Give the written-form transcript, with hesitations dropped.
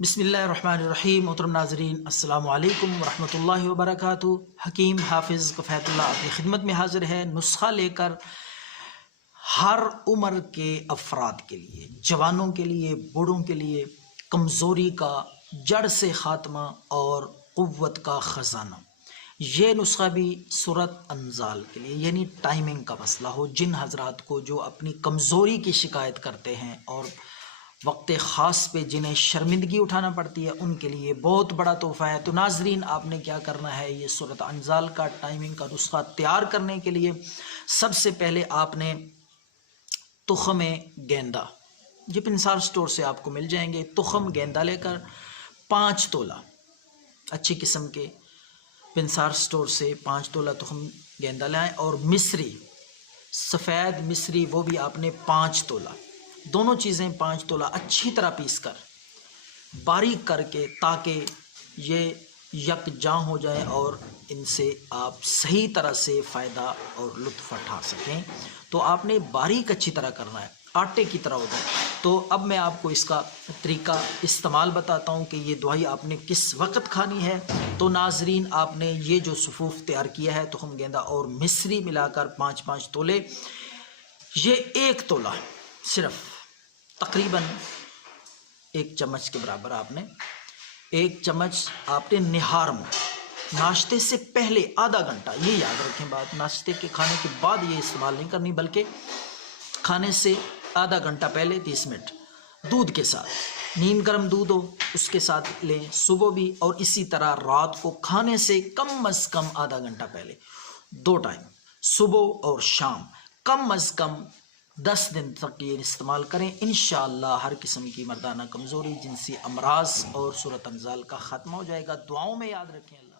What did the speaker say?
بسم اللہ الرحمن الرحیم۔ محترم ناظرین، السلام علیکم ورحمۃ اللہ وبرکاتہ۔ حکیم حافظ کفایت اللہ اپنی خدمت میں حاضر ہے نسخہ لے کر ہر عمر کے افراد کے لیے، جوانوں کے لیے، بوڑھوں کے لیے، کمزوری کا جڑ سے خاتمہ اور قوت کا خزانہ۔ یہ نسخہ بھی سورۃ انزال کے لیے، یعنی ٹائمنگ کا مسئلہ ہو، جن حضرات کو جو اپنی کمزوری کی شکایت کرتے ہیں اور وقت خاص پہ جنہیں شرمندگی اٹھانا پڑتی ہے، ان کے لیے بہت بڑا تحفہ ہے۔ تو ناظرین، آپ نے کیا کرنا ہے، یہ سورۃ انزال کا ٹائمنگ کا نسخہ تیار کرنے کے لیے سب سے پہلے آپ نے تخم گیندا، یہ پنسار سٹور سے آپ کو مل جائیں گے، تخم گیندا لے کر 5 تولہ اچھی قسم کے پنسار سٹور سے 5 تولہ تخم گیندا لائیں، اور مصری سفید مصری وہ بھی آپ نے 5 تولہ، دونوں چیزیں 5 تولہ اچھی طرح پیس کر باریک کر کے، تاکہ یہ یکجاں ہو جائے اور ان سے آپ صحیح طرح سے فائدہ اور لطف اٹھا سکیں۔ تو آپ نے باریک اچھی طرح کرنا ہے، آٹے کی طرح ہوتا ہے۔ تو اب میں آپ کو اس کا طریقہ استعمال بتاتا ہوں کہ یہ دوائی آپ نے کس وقت کھانی ہے۔ تو ناظرین، آپ نے یہ جو صفوف تیار کیا ہے، تخم گیندا اور مصری ملا کر 5 تولے، یہ 1 تولہ صرف تقریباً 1 چمچ کے برابر، آپ نے 1 چمچ آپ نے نہار میں ناشتے سے پہلے آدھا گھنٹہ، یہ یاد رکھیں بات، ناشتے کے کھانے کے بعد یہ استعمال نہیں کرنی، بلکہ کھانے سے آدھا گھنٹہ پہلے 30 منٹ دودھ کے ساتھ، نیم گرم دودھ ہو اس کے ساتھ لیں صبح بھی، اور اسی طرح رات کو کھانے سے کم از کم آدھا گھنٹہ پہلے 2 ٹائم، صبح اور شام، کم از کم 10 دن تک یہ استعمال کریں۔ انشاءاللہ ہر قسم کی مردانہ کمزوری، جنسی امراض اور سورۃ انزال کا ختم ہو جائے گا۔ دعاؤں میں یاد رکھیں۔ اللہ